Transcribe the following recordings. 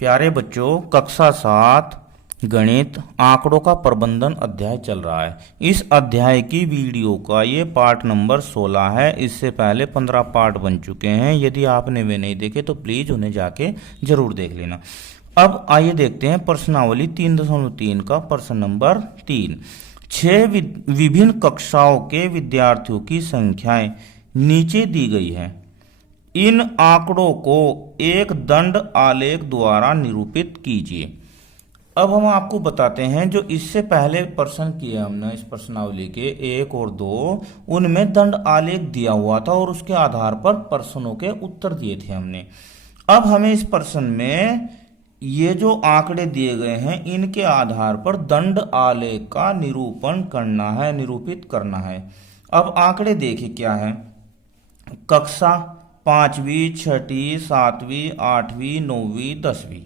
प्यारे बच्चों, कक्षा 7 गणित आंकड़ों का प्रबंधन अध्याय चल रहा है। इस अध्याय की वीडियो का ये पार्ट नंबर 16 है। इससे पहले 15 पार्ट बन चुके हैं। यदि आपने वे नहीं देखे तो प्लीज उन्हें जाके जरूर देख लेना। अब आइए देखते हैं प्रश्नावली 3.3 का प्रश्न नंबर 3। 6 विभिन्न कक्षाओं के विद्यार्थियों की संख्याएं नीचे दी गई है। इन आंकड़ों को एक दंड आलेख द्वारा निरूपित कीजिए। अब हम आपको बताते हैं, जो इससे पहले प्रश्न किए हमने इस प्रश्नावली के 1 और 2, उनमें दंड आलेख दिया हुआ था और उसके आधार पर प्रश्नों के उत्तर दिए थे हमने। अब हमें इस प्रश्न में ये जो आंकड़े दिए गए हैं, इनके आधार पर दंड आलेख का निरूपण करना है, निरूपित करना है। अब आंकड़े देखिए क्या है। कक्षा 5वीं, 6वीं, 7वीं, 8वीं, 9वीं, 10वीं।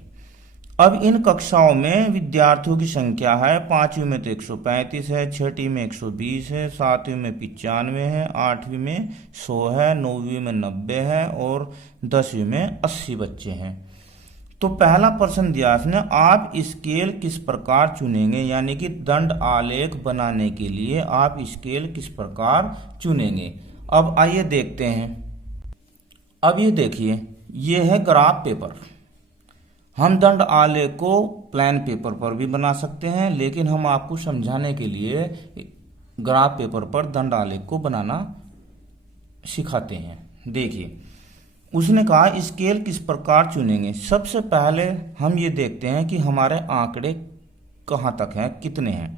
अब इन कक्षाओं में विद्यार्थियों की संख्या है। 5वीं में तो 135 है, 6वीं में 120 है, 7वीं में 95 है, 8वीं में 100 है, 9वीं में 90 है और 10वीं में 80 बच्चे हैं। तो पहला प्रश्न दिया इसने, आप स्केल किस प्रकार चुनेंगे, यानी कि दंड आलेख बनाने के लिए आप स्केल किस प्रकार चुनेंगे। अब आइए देखते हैं। अब ये देखिए, ये है ग्राफ पेपर। हम दंड आलेख को प्लान पेपर पर भी बना सकते हैं, लेकिन हम आपको समझाने के लिए ग्राफ पेपर पर दंड आलेख को बनाना सिखाते हैं। देखिए, उसने कहा स्केल किस प्रकार चुनेंगे। सबसे पहले हम ये देखते हैं कि हमारे आंकड़े कहाँ तक हैं, कितने हैं।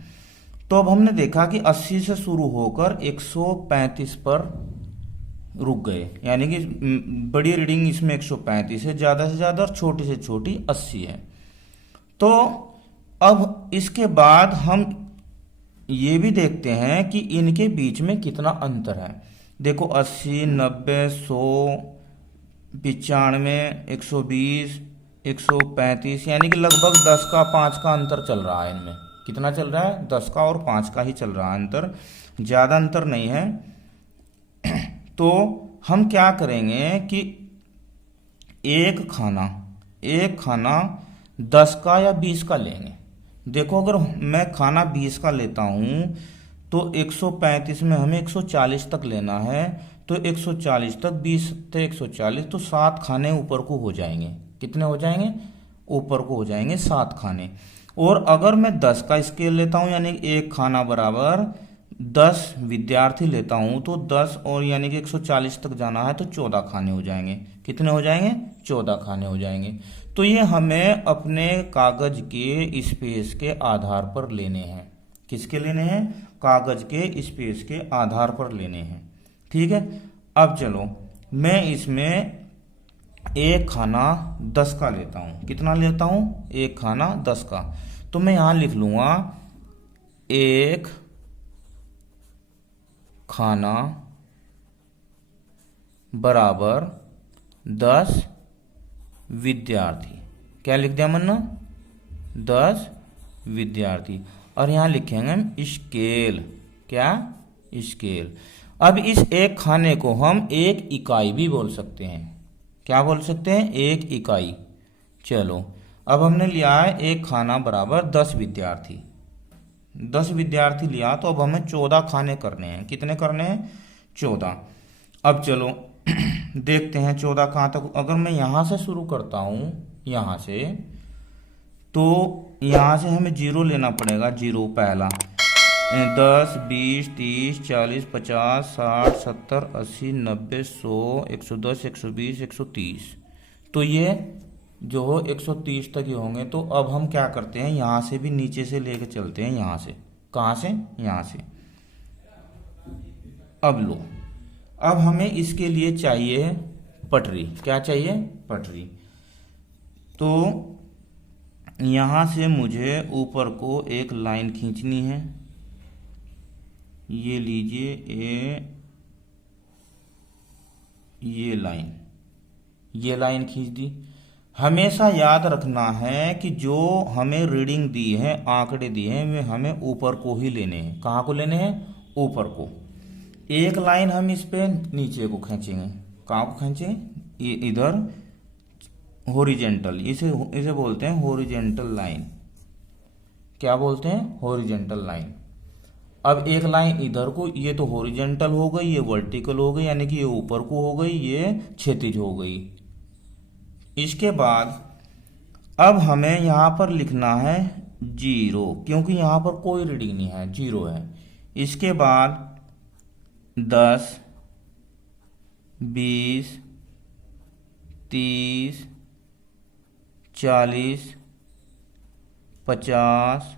तो अब हमने देखा कि 80 से शुरू होकर 135 पर रुक गए, यानी कि बड़ी रीडिंग इसमें 135 है, ज़्यादा से ज़्यादा, और छोटी से छोटी 80 है। तो अब इसके बाद हम ये भी देखते हैं कि इनके बीच में कितना अंतर है। देखो 80, 90, 100, 95, 120, 135, यानी कि लगभग 10 का 5 का अंतर चल रहा है इनमें। कितना चल रहा है? 10 का और 5 का ही चल रहा है अंतर, ज़्यादा अंतर नहीं है। तो हम क्या करेंगे कि एक खाना 10 का या 20 का लेंगे। देखो, अगर मैं खाना 20 का लेता हूं तो 135 में हमें 140 तक लेना है। तो 140 तक, 20 से 140, तो 7 खाने ऊपर को हो जाएंगे। कितने हो जाएंगे? ऊपर को हो जाएंगे 7 खाने। और अगर मैं 10 का स्केल लेता हूं, यानी एक खाना बराबर 10 विद्यार्थी लेता हूं, तो 10 और यानी कि 140 तक जाना है तो 14 खाने हो जाएंगे। कितने हो जाएंगे? 14 खाने हो जाएंगे। तो ये हमें अपने कागज के स्पेस के आधार पर लेने हैं। किसके लेने हैं? कागज के स्पेस के आधार पर लेने हैं। ठीक है। अब चलो, मैं इसमें एक खाना 10 का लेता हूं। कितना लेता हूं? एक खाना 10 का। तो मैं यहां लिख लूंगा एक खाना बराबर 10 विद्यार्थी। क्या लिख दिया मन्ना? 10 विद्यार्थी। और यहां लिखेंगे हम स्केल। क्या? स्केल। अब इस एक खाने को हम एक इकाई भी बोल सकते हैं। क्या बोल सकते हैं? एक इकाई। चलो, अब हमने लिया है एक खाना बराबर 10 विद्यार्थी। 10 विद्यार्थी लिया, तो अब हमें 14 खाने करने हैं। कितने करने हैं? 14। अब चलो देखते हैं 14 कहाँ तक। अगर मैं यहाँ से शुरू करता हूँ, यहाँ से, तो यहाँ से हमें 0 लेना पड़ेगा। 0 पहला, 10, 20, 30, 40, 50, 60, 70, 80, 90, 100, 110, 120, 130। तो ये जो हो 130 तक ही होंगे। तो अब हम क्या करते हैं, यहाँ से भी नीचे से लेके चलते हैं। यहाँ से, कहाँ से? यहाँ से। अब लो, अब हमें इसके लिए चाहिए पटरी। क्या चाहिए? पटरी। तो यहाँ से मुझे ऊपर को एक लाइन खींचनी है। ये लीजिए, ये लाइन खींच दी। हमेशा याद रखना है कि जो हमें रीडिंग दी है, आंकड़े दिए हैं, वे हमें ऊपर को ही लेने हैं। कहाँ को लेने हैं? ऊपर को। एक लाइन हम इस पे नीचे को खींचेंगे। कहाँ को खींचेंगे? ये इधर हॉरिजेंटल, इसे इसे बोलते हैं हॉरिजेंटल लाइन। क्या बोलते हैं? Horizontal line. अब एक लाइन इधर को, ये तो हॉरिजेंटल हो गई, ये वर्टिकल हो गई, यानी कि ये ऊपर को हो गई, ये क्षैतिज हो गई। इसके बाद अब हमें यहाँ पर लिखना है 0, क्योंकि यहाँ पर कोई रीडिंग नहीं है, 0 है। इसके बाद 10, 20, 30, 40, 50,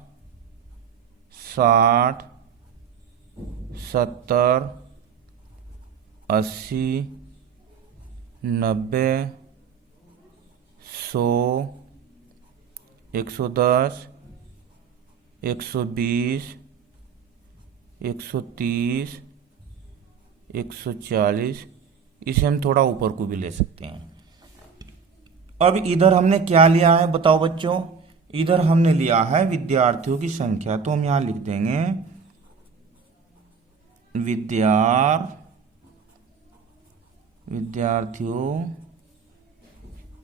60, 70, 80, 90, 100, 110, 120, 130, 140, इसे हम थोड़ा ऊपर को भी ले सकते हैं। अब इधर हमने क्या लिया है बताओ बच्चों? इधर हमने लिया है विद्यार्थियों की संख्या, तो हम यहां लिख देंगे विद्यार्थियों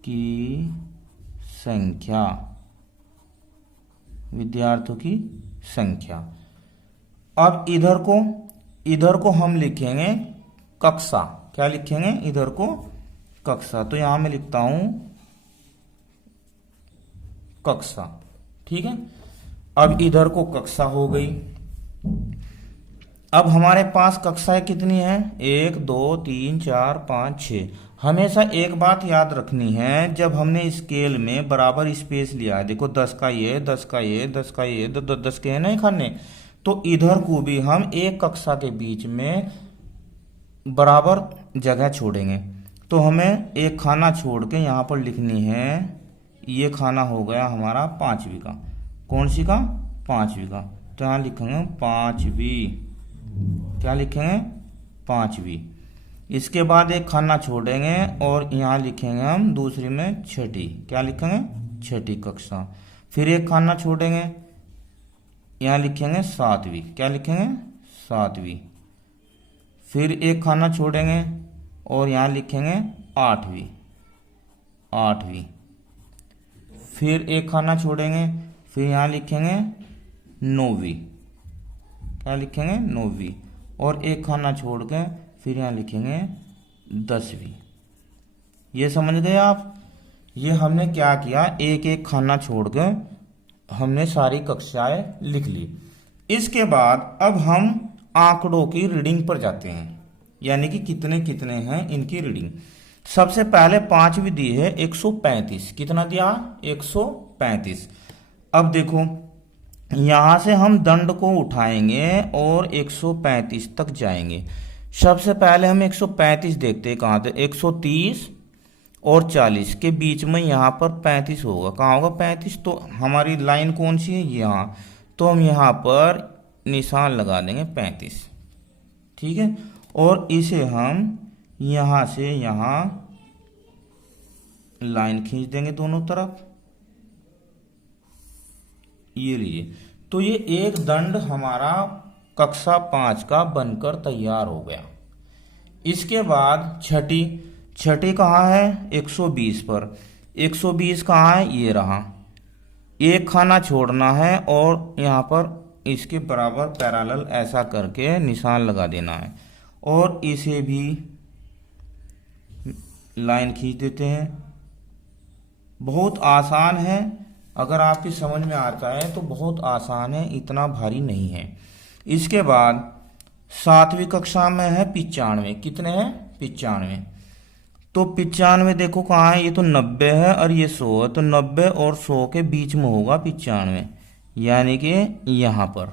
की संख्या, विद्यार्थियों की संख्या। अब इधर को हम लिखेंगे कक्षा। क्या लिखेंगे? इधर को कक्षा। तो यहां मैं लिखता हूं कक्षा। ठीक है, अब इधर को कक्षा हो गई। अब हमारे पास कक्षाएं कितनी हैं? 1, 2, 3, 4, 5, 6। हमेशा एक बात याद रखनी है, जब हमने स्केल में बराबर स्पेस लिया है, देखो 10 का ये, 10 का ये, 10 का ये, 10 के है नहीं खाने, तो इधर को भी हम एक कक्षा के बीच में बराबर जगह छोड़ेंगे। तो हमें एक खाना छोड़ के यहाँ पर लिखनी है, ये खाना हो गया हमारा 5वीं का। कौन सी का? 5वीं का। तो यहाँ लिखेंगे 5वीं। क्या लिखेंगे? 5वीं। इसके बाद एक खाना छोड़ेंगे और यहाँ लिखेंगे हम दूसरी में 6ठी। क्या लिखेंगे? 6ठी कक्षा। फिर एक खाना छोड़ेंगे, यहाँ लिखेंगे 7वीं। क्या लिखेंगे? 7वीं। फिर एक खाना छोड़ेंगे और यहाँ लिखेंगे 8वीं। 8वीं। फिर एक खाना छोड़ेंगे, फिर यहाँ लिखेंगे 9वीं। क्या लिखेंगे? 9वीं। और एक खाना छोड़ के फिर यहाँ लिखेंगे 10वीं। ये समझ गए आप? ये हमने क्या किया, एक एक खाना छोड़ के हमने सारी कक्षाएं लिख ली। इसके बाद अब हम आंकड़ों की रीडिंग पर जाते हैं, यानी कि कितने कितने हैं इनकी रीडिंग। सबसे पहले 5वीं दी है 135। कितना दिया? 135। अब देखो यहां से हम दंड को उठाएंगे और 135 तक जाएंगे। सबसे पहले हम 135 देखते हैं कहाँ थे। 130 और 40 के बीच में यहाँ पर 35 होगा। कहाँ होगा? 35। तो हमारी लाइन कौन सी है? यहाँ। तो हम यहाँ पर निशान लगा देंगे 35। ठीक है, और इसे हम यहाँ से यहाँ लाइन खींच देंगे दोनों तरफ। ये लीजिए, तो ये एक दंड हमारा कक्षा 5 का बनकर तैयार हो गया। इसके बाद छठी कहाँ है? 120 पर। 120 कहाँ है? ये रहा। एक खाना छोड़ना है और यहाँ पर इसके बराबर पैरेलल ऐसा करके निशान लगा देना है, और इसे भी लाइन खींच देते हैं। बहुत आसान है, अगर आपकी समझ में आता है तो बहुत आसान है, इतना भारी नहीं है। इसके बाद 7वीं कक्षा में है 95। कितने हैं? 95। तो 95 देखो कहाँ है? ये तो 90 है और ये 100 है, तो 90 और 100 के बीच में होगा 95, यानी कि यहाँ पर।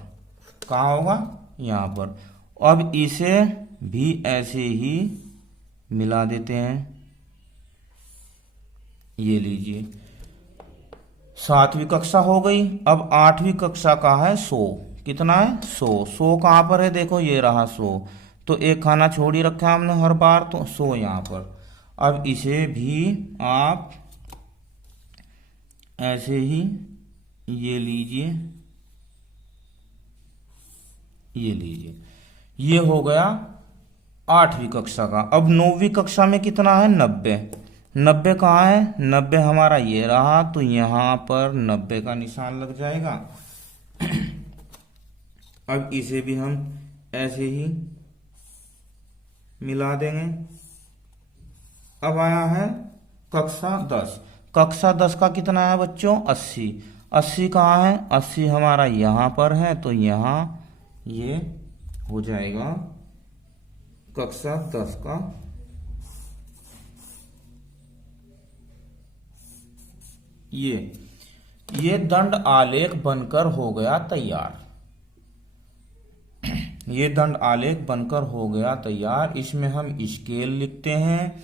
कहाँ होगा? यहाँ पर। अब इसे भी ऐसे ही मिला देते हैं। ये लीजिए, 7वीं कक्षा हो गई। अब 8वीं कक्षा का है 100। कितना है? 100। 100 कहाँ पर है? देखो ये रहा 100। तो एक खाना छोड़ ही रखा है हमने हर बार, तो 100 यहाँ पर। अब इसे भी आप ऐसे ही ये लीजिए, ये लीजिए, ये हो गया 8वीं कक्षा का। अब 9वीं कक्षा में कितना है? 90। 90 कहाँ है? 90 हमारा ये रहा, तो यहाँ पर 90 का निशान लग जाएगा। अब इसे भी हम ऐसे ही मिला देंगे। अब आया है कक्षा 10। कक्षा 10 का कितना है बच्चों? 80। 80 कहाँ है? 80 हमारा यहाँ पर है, तो यहाँ ये हो जाएगा कक्षा 10 का। ये दंड आलेख बनकर हो गया तैयार। ये दंड आलेख बनकर हो गया तैयार। इसमें हम स्केल लिखते हैं,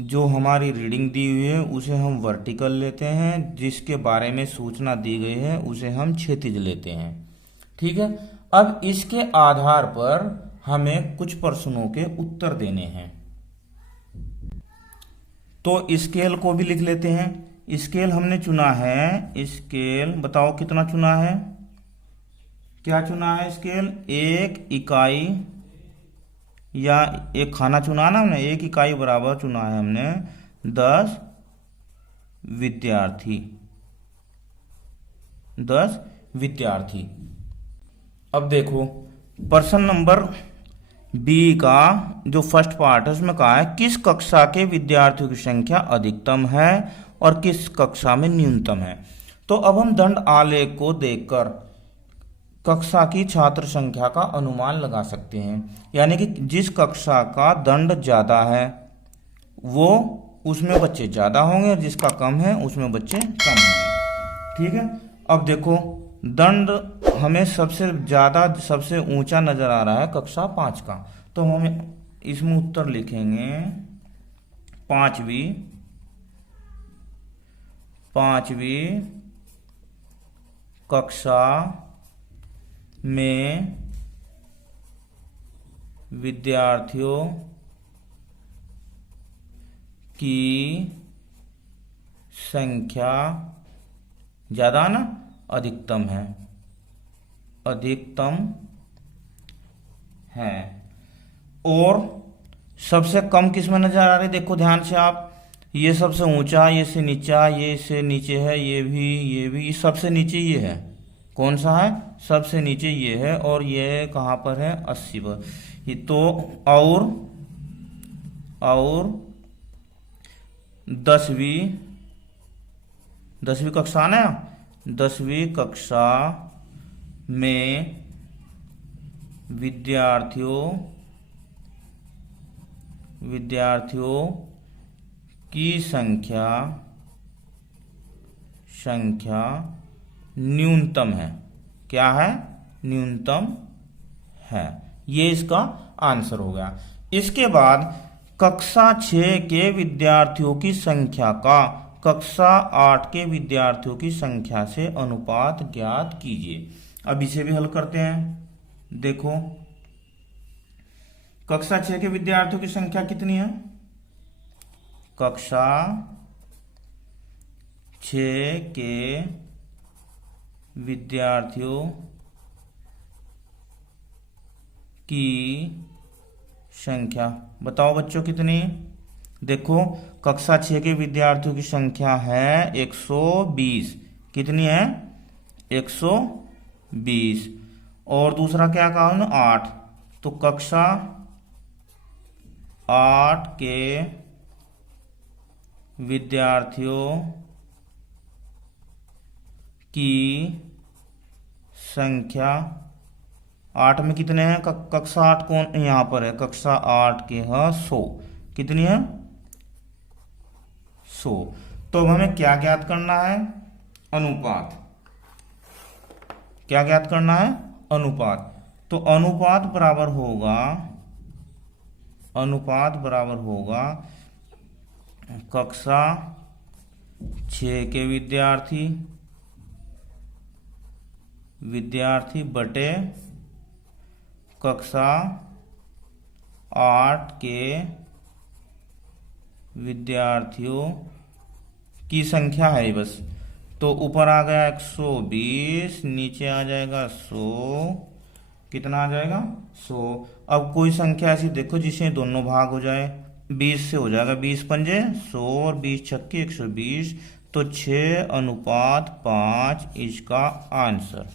जो हमारी रीडिंग दी हुई है उसे हम वर्टिकल लेते हैं, जिसके बारे में सूचना दी गई है उसे हम क्षैतिज लेते हैं। ठीक है। अब इसके आधार पर हमें कुछ प्रश्नों के उत्तर देने हैं। तो स्केल को भी लिख लेते हैं। स्केल हमने चुना है, स्केल बताओ कितना चुना है? क्या चुना है स्केल? 1 इकाई या एक खाना चुना ना हमने, 1 इकाई बराबर चुना है हमने 10 विद्यार्थी। 10 विद्यार्थी। अब देखो प्रश्न नंबर बी का जो फर्स्ट पार्ट है उसमें कहा है किस कक्षा के विद्यार्थियों की संख्या अधिकतम है और किस कक्षा में न्यूनतम है। तो अब हम दंड आलेख को देखकर कक्षा की छात्र संख्या का अनुमान लगा सकते हैं। यानी कि जिस कक्षा का दंड ज्यादा है वो उसमें बच्चे ज्यादा होंगे, और जिसका कम है उसमें बच्चे कम होंगे। ठीक है। अब देखो दंड हमें सबसे ज्यादा सबसे ऊंचा नजर आ रहा है कक्षा 5 का, तो हम इसमें उत्तर लिखेंगे 5वीं कक्षा में विद्यार्थियों की संख्या ज्यादा ना अधिकतम है, अधिकतम है। और सबसे कम किस में नजर आ रही है? देखो ध्यान से आप, ये सबसे ऊंचा, ये से नीचा, ये से नीचे है, ये भी सबसे नीचे ये है। कौन सा है? सबसे नीचे ये है, और ये कहाँ पर है? 80 पर। ये तो और 10वीं कक्षा ना, 10वीं कक्षा में विद्यार्थियों की संख्या न्यूनतम है। क्या है? न्यूनतम है। ये इसका आंसर हो गया। इसके बाद कक्षा 6 के विद्यार्थियों की संख्या का कक्षा 8 के विद्यार्थियों की संख्या से अनुपात ज्ञात कीजिए। अब इसे भी हल करते हैं। देखो कक्षा 6 के विद्यार्थियों की संख्या कितनी है? कक्षा 6 के विद्यार्थियों की संख्या बताओ बच्चों कितनी? देखो कक्षा 6 के विद्यार्थियों की संख्या है 120। कितनी है? 120। और दूसरा क्या कहा ना? 8। तो कक्षा 8 के विद्यार्थियों की संख्या 8 में कितने हैं? कक्षा 8 कौन यहाँ पर है? कक्षा 8 के है 100। कितनी है? 100। तो अब हमें क्या ज्ञात करना है? अनुपात। क्या ज्ञात करना है? अनुपात। तो अनुपात बराबर होगा कक्षा 6 के विद्यार्थी बटे कक्षा 8 के विद्यार्थियों की संख्या है बस। तो ऊपर आ गया 120, नीचे आ जाएगा 100। कितना आ जाएगा? 100। अब कोई संख्या ऐसी देखो जिसमें दोनों भाग हो जाए, 20 से हो जाएगा, 20 पंजे 100 और 20 छक्के 120, तो 6:5 इसका आंसर,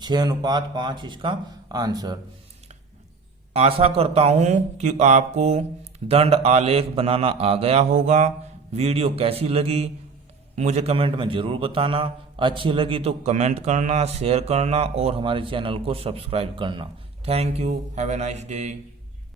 6:5 इसका आंसर। आशा करता हूं कि आपको दंड आलेख बनाना आ गया होगा। वीडियो कैसी लगी मुझे कमेंट में ज़रूर बताना। अच्छी लगी तो कमेंट करना, शेयर करना और हमारे चैनल को सब्सक्राइब करना। Thank you, have a nice day.